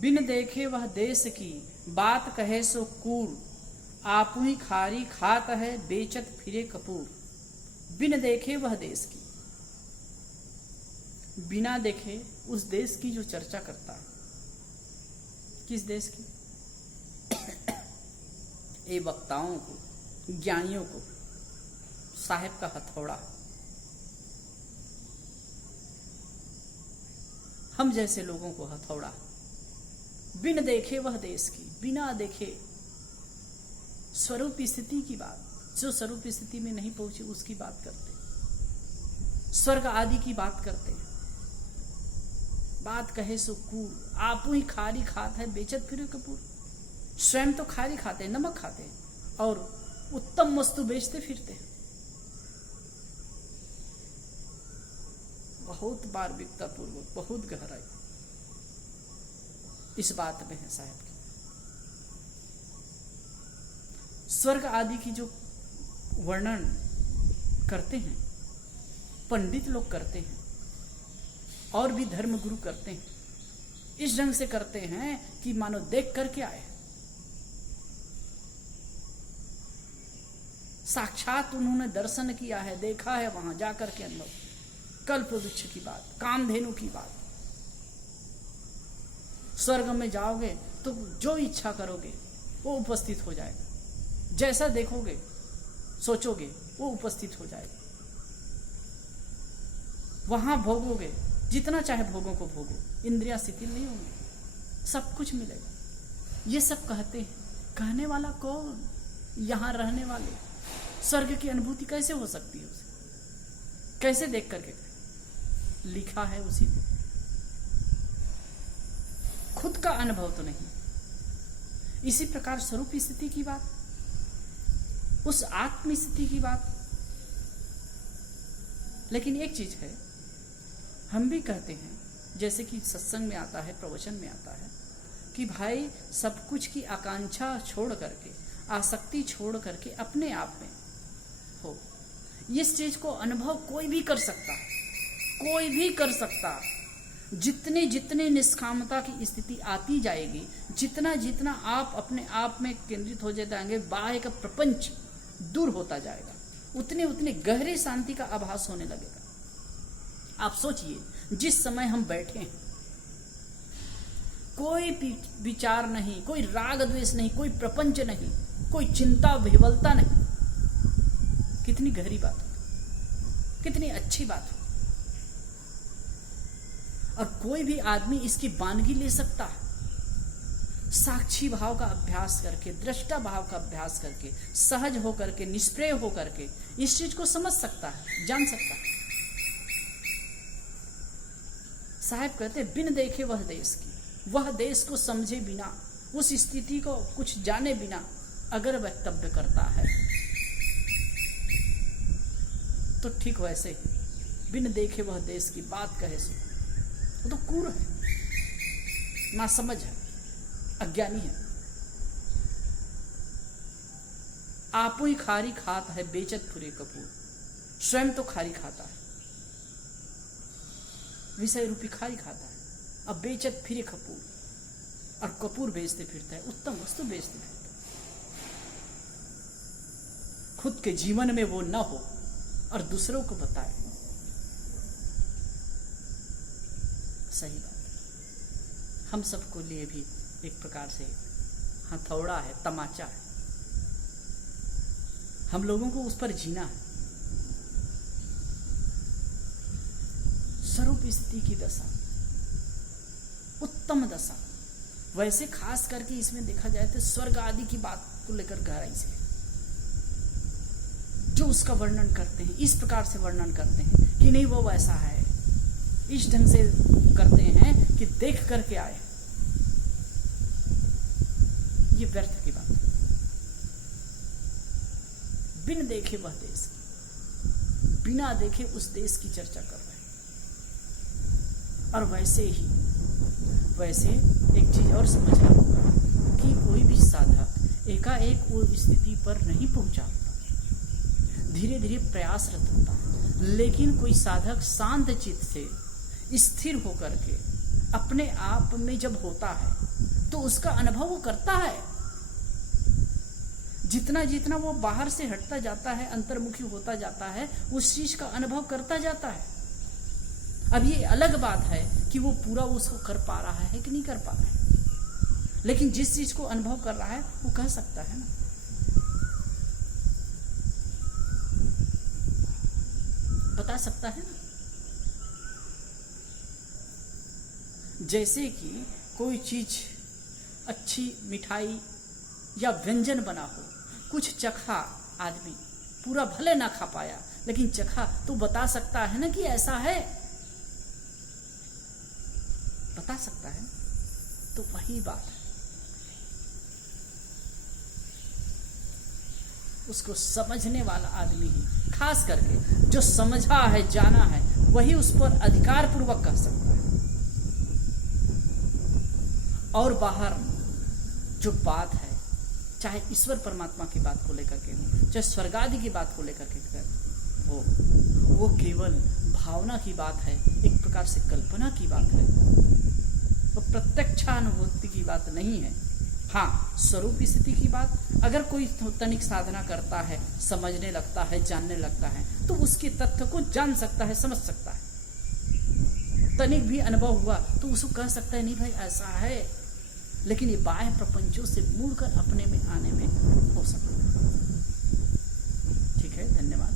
बिन देखे वह देश की बात कहे सो कूर, आपू ही खारी खात है बेचत फिरे कपूर। बिन देखे वह देश की, बिना देखे उस देश की जो चर्चा करता है। किस देश की? ये वक्ताओं को, ज्ञानियों को साहेब का हथौड़ा, हम जैसे लोगों को हथौड़ा। बिन देखे वह देश की, बिना देखे स्वरूप स्थिति की बात, जो स्वरूप स्थिति में नहीं पहुंची उसकी बात करते, स्वर्ग आदि की बात करते। बात कहे सो कूर, आपू ही खारी खात है बेचत फिरे कपूर। स्वयं तो खारी खाते हैं, नमक खाते हैं, और उत्तम वस्तु बेचते फिरते हैं। बहुत बार विकता पूर्वक, बहुत गहराई इस बात में है साहब की। स्वर्ग आदि की जो वर्णन करते हैं पंडित लोग करते हैं, और भी धर्म गुरु करते हैं, इस ढंग से करते हैं कि मानो देख करके आए, साक्षात उन्होंने दर्शन किया है, देखा है वहां जाकर के अनुभव। कल्प वृक्ष की बात, कामधेनु की बात। स्वर्ग में जाओगे तो जो इच्छा करोगे वो उपस्थित हो जाएगा, जैसा देखोगे सोचोगे वो उपस्थित हो जाएगा। वहां भोगोगे, जितना चाहे भोगों को भोगो, इंद्रियां शिथिल नहीं होंगी, सब कुछ मिलेगा। ये सब कहते हैं, कहने वाला कौन? यहां रहने वाले। स्वर्ग की अनुभूति कैसे हो सकती है? उसे कैसे देख करके? लिखा है उसी को, खुद का अनुभव तो नहीं। इसी प्रकार स्वरूप स्थिति की बात, उस आत्म स्थिति की बात। लेकिन एक चीज है, हम भी कहते हैं, जैसे कि सत्संग में आता है, प्रवचन में आता है, कि भाई सब कुछ की आकांक्षा छोड़ करके, आसक्ति छोड़ करके अपने आप में हो। इस चीज को अनुभव कोई भी कर सकता है, कोई भी कर सकता। जितने जितने निष्कामता की स्थिति आती जाएगी, जितना जितना आप अपने आप में केंद्रित हो जाएंगे, बाह्य का प्रपंच दूर होता जाएगा, उतने उतने गहरे शांति का आभास होने लगेगा। आप सोचिए, जिस समय हम बैठे हैं, कोई विचार नहीं, कोई राग द्वेष नहीं, कोई प्रपंच नहीं, कोई चिंता विह्वलता नहीं, कितनी गहरी बात हो, कितनी अच्छी बात हो। और कोई भी आदमी इसकी वानगी ले सकता है, साक्षी भाव का अभ्यास करके, दृष्टा भाव का अभ्यास करके, सहज होकर के, निष्प्रेय होकर के इस चीज को समझ सकता है, जान सकता है। साहब कहते बिन देखे वह देश की, वह देश को समझे बिना, उस स्थिति को कुछ जाने बिना अगर वक्तव्य करता है तो ठीक वैसे ही बिन देखे वह देश की बात कहे सो, वो तो कूर है, ना समझ है, अज्ञानी है। आपू ही खारी खात है बेचत फिरे कपूर। स्वयं तो खारी खाता है, विषय रूपी खारी खाता है, अब बेचत फिरे कपूर, और कपूर बेचते फिरता है, उत्तम वस्तु बेचते फिरता है। खुद के जीवन में वो न हो और दूसरों को बताए, सही बात है। हम सबको लिए भी एक प्रकार से हथौड़ा है, तमाचा है। हम लोगों को उस पर जीना है। स्वरूप स्थिति की दशा, उत्तम दशा। वैसे खास करके इसमें देखा जाए तो स्वर्ग आदि की बात को लेकर गहराई से जो उसका वर्णन करते हैं, इस प्रकार से वर्णन करते हैं कि नहीं वो वैसा है, इस ढंग से करते हैं कि देख करके आए, ये व्यर्थ की बात है। बिन देखे वह देश, बिना देखे उस देश की चर्चा कर रहे हैं। और वैसे एक चीज और समझना होगा कि कोई भी साधक एकाएक वो स्थिति पर नहीं पहुंचा होता, धीरे धीरे प्रयासरत होता है। लेकिन कोई साधक शांत चित्त से स्थिर होकर के अपने आप में जब होता है तो उसका अनुभव वो करता है। जितना जितना वो बाहर से हटता जाता है, अंतर्मुखी होता जाता है, उस चीज का अनुभव करता जाता है। अब ये अलग बात है कि वो पूरा उसको कर पा रहा है कि नहीं कर पा रहा है, लेकिन जिस चीज को अनुभव कर रहा है वो कह सकता है ना। बता सकता है ना। जैसे कि कोई चीज अच्छी मिठाई या व्यंजन बना हो, कुछ चखा आदमी, पूरा भले ना खा पाया लेकिन चखा, तो बता सकता है ना कि ऐसा है, बता सकता है। तो वही बात है, उसको समझने वाला आदमी ही, खास करके जो समझा है, जाना है, वही उस पर अधिकार पूर्वक कह सकता है। और बाहर जो बात है, चाहे ईश्वर परमात्मा की बात को लेकर के हो, चाहे स्वर्ग आदि की बात को लेकर के हो, वो केवल भावना की बात है, एक प्रकार से कल्पना की बात है, वो प्रत्यक्षानुभूति की बात नहीं है। हाँ, स्वरूप स्थिति की बात, अगर कोई तनिक साधना करता है, समझने लगता है, जानने लगता है, तो उसके तथ्य को जान सकता है, समझ सकता है। तनिक भी अनुभव हुआ तो उसको कह सकता है नहीं भाई ऐसा है, लेकिन ये बाह्य प्रपंचों से मुड़कर अपने में आने में हो सकता है। ठीक है, धन्यवाद।